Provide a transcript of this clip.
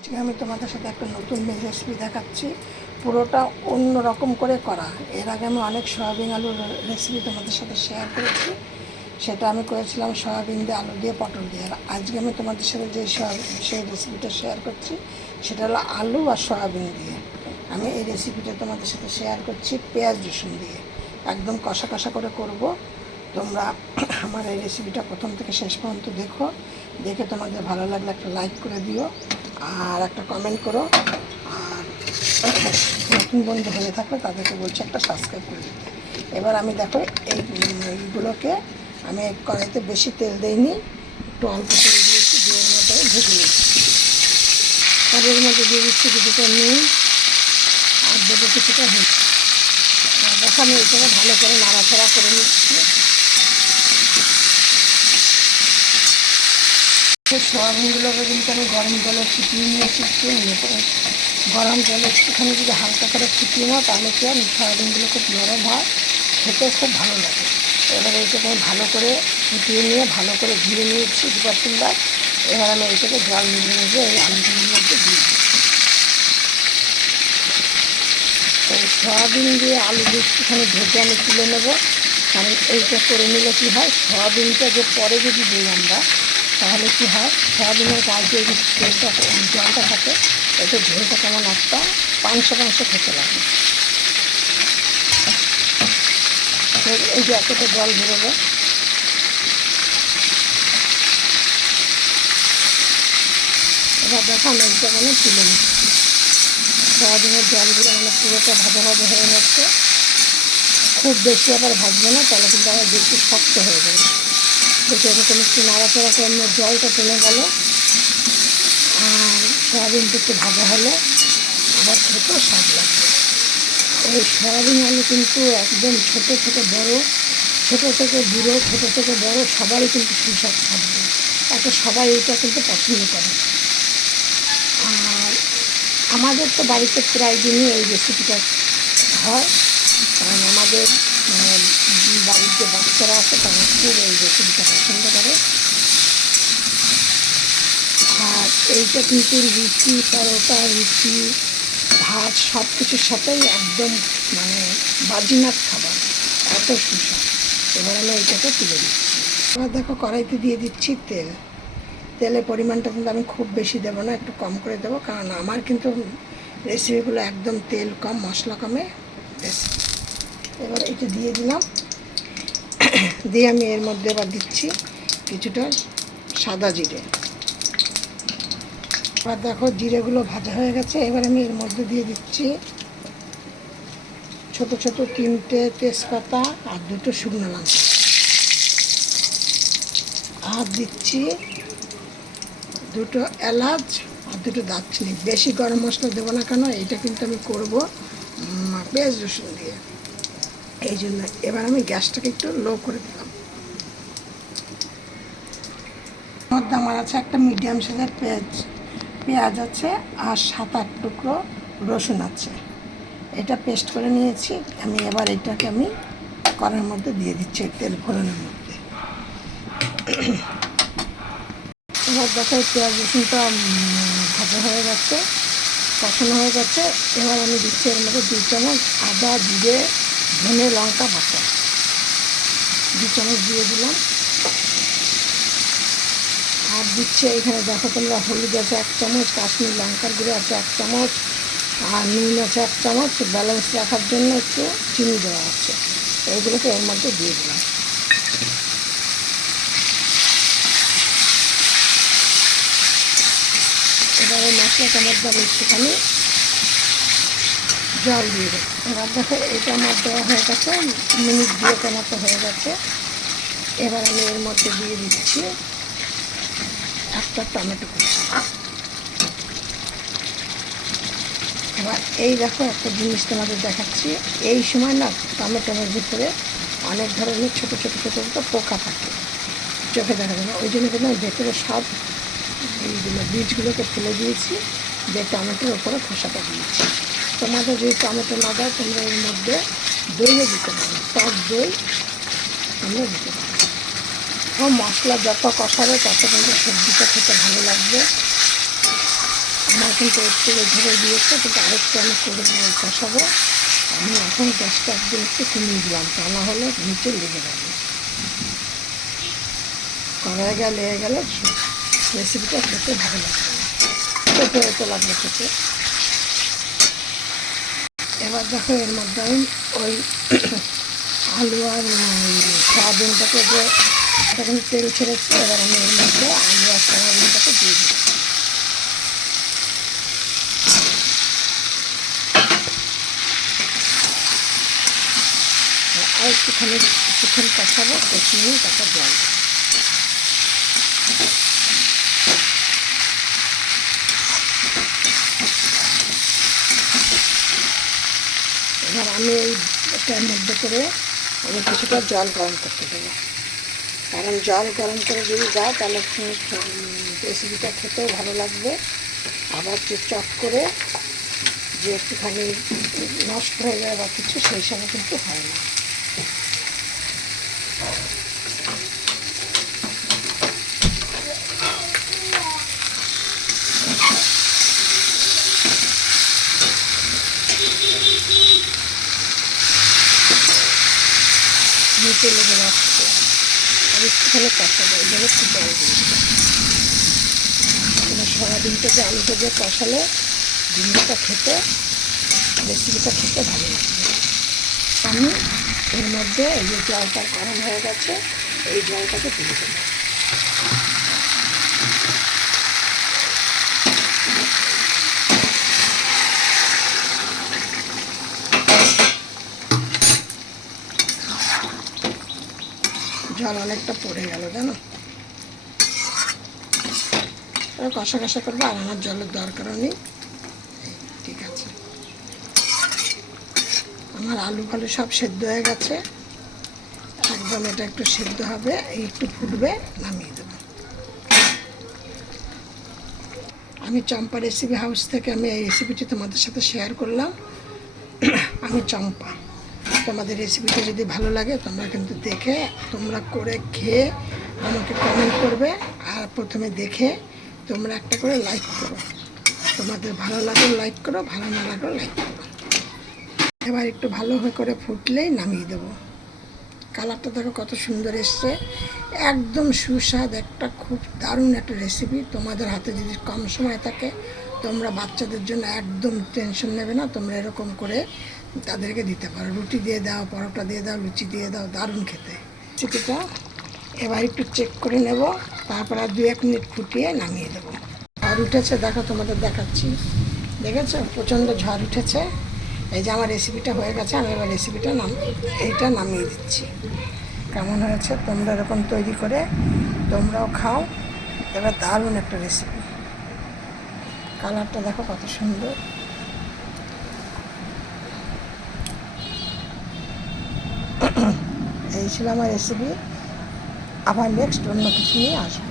আজকে আমি তোমাদের সাথে একটা নতুন রেসিপি দেখাচ্ছি। পুরোটা অন্য রকম করে করা। এর আগে আমি অনেক সয়াবিন আলুর রেসিপি তোমাদের সাথে শেয়ার করেছি। সেটা আমি করেছিলাম সয়াবিন দিয়ে, আলু দিয়ে, পটল দিয়ে। আর আজকে আমি তোমাদের সাথে সেই রেসিপিটা শেয়ার করছি, সেটা হলো আলু আর সয়াবিন দিয়ে। আমি এই রেসিপিটা তোমাদের সাথে শেয়ার করছি পেঁয়াজ রসুন দিয়ে, একদম কষা কষা করে করব। তোমরা আমার এই রেসিপিটা প্রথম থেকে শেষ পর্যন্ত দেখো, দেখে তোমাদের ভালো লাগলে একটা লাইক করে দিও আর একটা কমেন্ট করো। আর নতুন বন্ধু হয়ে থাকলে তাদেরকে বলছি একটা সাবস্ক্রাইব করে দিতে। এবার আমি দেখো এইগুলোকে আমি কড়াইতে বেশি তেল দিইনি, একটু অল্প তেল দিয়েছি, দিয়ে এর মধ্যে ভেজে নিচ্ছি। আর এর মধ্যে দিয়ে দিচ্ছি কিছুটা নুন আর দেবো কিছুটা হলুদ। আর দেখো আমি এইটাকে ভালো করে নাড়াচাড়া করে নিচ্ছি। সয়াবিনগুলোকে কিন্তু আমি গরম জলে ফুটিয়ে নিয়েছি, একটু গরম জলে একটুখানি যদি হালকা করে ফুটিয়ে নাও তাহলে কি আর সয়াবিনগুলো খুব নরম হয়, খেতে খুব ভালো লাগে। এবারে এইটাকে আমি ভালো করে ফুটিয়ে নিয়ে ভালো করে ধুয়ে নিয়েছি দুবার তিনবার। এবার আমি এইটাকে জল মিলিয়ে এই আলুগুলোর মধ্যে দিয়ে দিচ্ছি। এই সয়াবিন দিয়ে আলু একটুখানি ভেজে আমি তুলে নেবো, কারণ এইটা করে নিলে কী হয়, সয়াবিনটা যে পরে যদি দিই আমরা তাহলে কী হয়, সয়াবিনের গায়ে যে তেলটা জলটা থাকে এতে ঝোলটা কেমন একটা পাংশা পাংশা খেতে লাগে। এই যে এতটা জল বেরোবে। এবার দেখো আমি এইটা মানে তুলে নিচ্ছি। সয়াবিনের জলগুলো মানে পুরোটা ভাজা ভাজা হয়ে যাচ্ছে। খুব বেশি আবার ভাজবে না, তাহলে কিন্তু আবার বেশি শক্ত হয়ে যাবে। দেখে এরকম একটু নাড়াচাড়া করে জলটা টেনে গেল আর সয়াবিনটা একটু ভাজা হলে আবার খেতেও স্বাদ লাগবে। এই সয়াবিন আলু কিন্তু একদম ছোটো থেকে বড়ো, ছোটো থেকে বুড়ো, ছোটো থেকে বড়ো সবারই কিন্তু সুস্বাদ খাদ্য। এত সবাই এইটা কিন্তু পছন্দ করে। আর আমাদের তো বাড়িতে প্রায় দিনই এই রেসিপিটা হয়, কারণ আমাদের বাড়ির যে বাচ্চারা আছে তারা খুব এই রেসিপিটা পছন্দ করে। আর এইটা কিন্তু রুটি, পরোটা, রুটি, ভাত সব কিছুর সাথেই একদম মানে বাজিনাথ খাবার, এত সুস্বাদ। এবার আমি এইটাকে তুলে দিচ্ছি। এবার দেখো কড়াইতে দিয়ে দিচ্ছি তেল। তেলের পরিমাণটা কিন্তু আমি খুব বেশি দেবো না, একটু কম করে দেবো, কারণ আমার কিন্তু রেসিপিগুলো একদম তেল কম মশলা কমে রেসিপি। এবার এটা দিয়ে দিলাম, দিয়ে আমি এর মধ্যে এবার দিচ্ছি কিছুটা সাদা জিরে। এবার দেখো জিরেগুলো ভাজা হয়ে গেছে। এবার আমি এর মধ্যে দিয়ে দিচ্ছি ছোট ছোট 3টে তেজপাতা আর 2টো শুকনো লঙ্কা, আর দিচ্ছি 2টো এলাচ আর 2টো দারচিনি। বেশি গরম মশলা দেবো না, কেন এটা কিন্তু আমি করবো পেঁয়াজ রসুন দিয়ে, এই জন্য। এবার আমি গ্যাসটাকে একটু লো করে দিলাম। মধ্যে আমার আছে একটা মিডিয়াম সাইজের পেঁয়াজ আছে আর 7-8 টুকরো রসুন আছে, এটা পেস্ট করে নিয়েছি আমি। এবার এটাকে আমি কড়াইয়ের মধ্যে দিয়ে দিচ্ছি তেল ফোড়নের মধ্যে। এবার দেখো পেঁয়াজ রসুনটা ভাজা হয়ে গেছে, কষানো হয়ে গেছে। এবার আমি দিচ্ছি এর মধ্যে 2 চামচ আদা, জিরে, ধনে, লঙ্কা বাটা 2 চামচ দিয়ে দিলাম। আর দিচ্ছে এখানে দেখো তোমরা হলুদ আছে 1 চামচ, কাশ্মীর লঙ্কার গুঁড়ো আছে 1 চামচ, আর নুন আছে 1 চামচ। ব্যালেন্স রাখার জন্য একটু চিনি দেওয়া আছে, এইগুলোকে এর মধ্যে দিয়ে দিলাম। এবারে মশলাটার মধ্যে আমি একটুখানি জল দিয়ে দেবো। এবার দেখো এটা আমার দেওয়া হয়ে গেছে, মিনিট 2 মতো হয়ে গেছে। এবার আমি এর মধ্যে দিয়ে দিচ্ছি একটা টমেটো কুচি। এবার এই দেখো একটা জিনিস তোমাদের দেখাচ্ছি, এই সময় না টমেটোর ভিতরে অনেক ধরনের ছোটো ছোটো ছোটো ছোটো পোকা থাকে, চোখে দেখা যায় না। ওই জন্য কিন্তু আমি ভেতরে সব এইগুলো বীজগুলোকে ফেলে দিয়েছি, যে টমেটোর ওপরে খোসাটা দিয়েছি। তোমাদের যদি টমেটো না দেয় তোমরা এর মধ্যে দইও দিতে পারো, টক দই তোমরা দিতে পারো। ও মশলা যত কষাবে তত কিন্তু সবজিটা খেতে ভালো লাগবে। আমার কিন্তু একটু ধরে দিয়েছে, কিন্তু আরেকটু আমি করে কষাবো। আমি এখন গ্যাসটা একদম একটু কমিয়ে দিলাম, তা না হলে নিচে লেগে যাবে। কড়াই লেগে গেলে রেসিপিটা খেতে ভালো লাগবে না, খেতে লাগবে খেতে। এবার দেখো এর মধ্যে আমি ওই আলু আর সয়াবিনটাকে যে তখন তেল ছেড়েছি, এবার আমি এর মধ্যে আলু আর সয়াবিনটাকে দিয়ে দিই। আর কিছুক্ষণ কষাবো, কষিয়ে নিয়ে তারপর জল। এবার আমি এইটার মধ্যে করে আমি কিছুটা জল গরম করতে দেবো, কারণ জল গরম করে যদি দাও তাহলে রেসিপিটা খেতেও ভালো লাগবে। আবার যে চট করে যে একটুখানি নষ্ট হয়ে যায় বা কিছু, সেই সময় কিন্তু হয় না। নিচে লেগে যাচ্ছে, আর একটুখানি কষাবো, এই জন্য একটু জল দিয়েছি। সয়াবিনটা যে আলুটা যে কষালে জিনিসটা খেতে, রেসিপিটা খেতে ভালো লাগবে। আমি এর মধ্যে এই যে জলটা গরম হয়ে গেছে, এই জলটাকে তুলে দেবো। জল অনেকটা পড়ে গেল জানো, কষা কষা করবো, আর আমার জলের দরকারও নেই। ঠিক আছে, আমার আলু ফালু সব সেদ্ধ হয়ে গেছে একদম। এটা একটু সেদ্ধ হবে, এই একটু ফুটবে, নামিয়ে দেবো। আমি চম্পা রেসিপি হাউস থেকে আমি এই রেসিপিটি তোমাদের সাথে শেয়ার করলাম। আমি চম্পা। তোমাদের রেসিপিটা যদি ভালো লাগে তোমরা কিন্তু দেখে তোমরা করে খেয়ে আমাকে কমেন্ট করবে, আর প্রথমে দেখে তোমরা একটা করে লাইক করো। তোমাদের ভালো লাগলে লাইক করো, ভালো না লাগলে লাইক করো। এবার একটু ভালো করে ফুটলেই নামিয়ে দেবো। কালারটা দেখো কত সুন্দর এসছে, একদম সুস্বাদ একটা খুব দারুণ একটা রেসিপি। তোমাদের হাতে যদি কম সময় থাকে, তোমরা বাচ্চাদের জন্য একদম টেনশন নেবে না, তোমরা এরকম করে তাদেরকে দিতে পারো। রুটি দিয়ে দাও, পরোটা দিয়ে দাও, লুচি দিয়ে দাও, দারুণ খেতে রেসিপিটা। এবার একটু চেক করে নেব, তারপর আর 2-1 মিনিট ফুটিয়ে নামিয়ে দেবো। ঝড় উঠেছে দেখো, তোমাদের দেখাচ্ছি, দেখেছো প্রচণ্ড ঝড় উঠেছে। এই যে আমার রেসিপিটা হয়ে গেছে, আমি এবার রেসিপিটা এইটা নামিয়ে দিচ্ছি। কেমন হয়েছে তোমরা এরকম তৈরি করে তোমরাও খাও, এবার দারুণ একটা রেসিপি। কালারটা দেখো কত সুন্দর। এই ছিল আমার রেসিপি। আবার নেক্সট অন্য কিছু নিয়ে আসবো।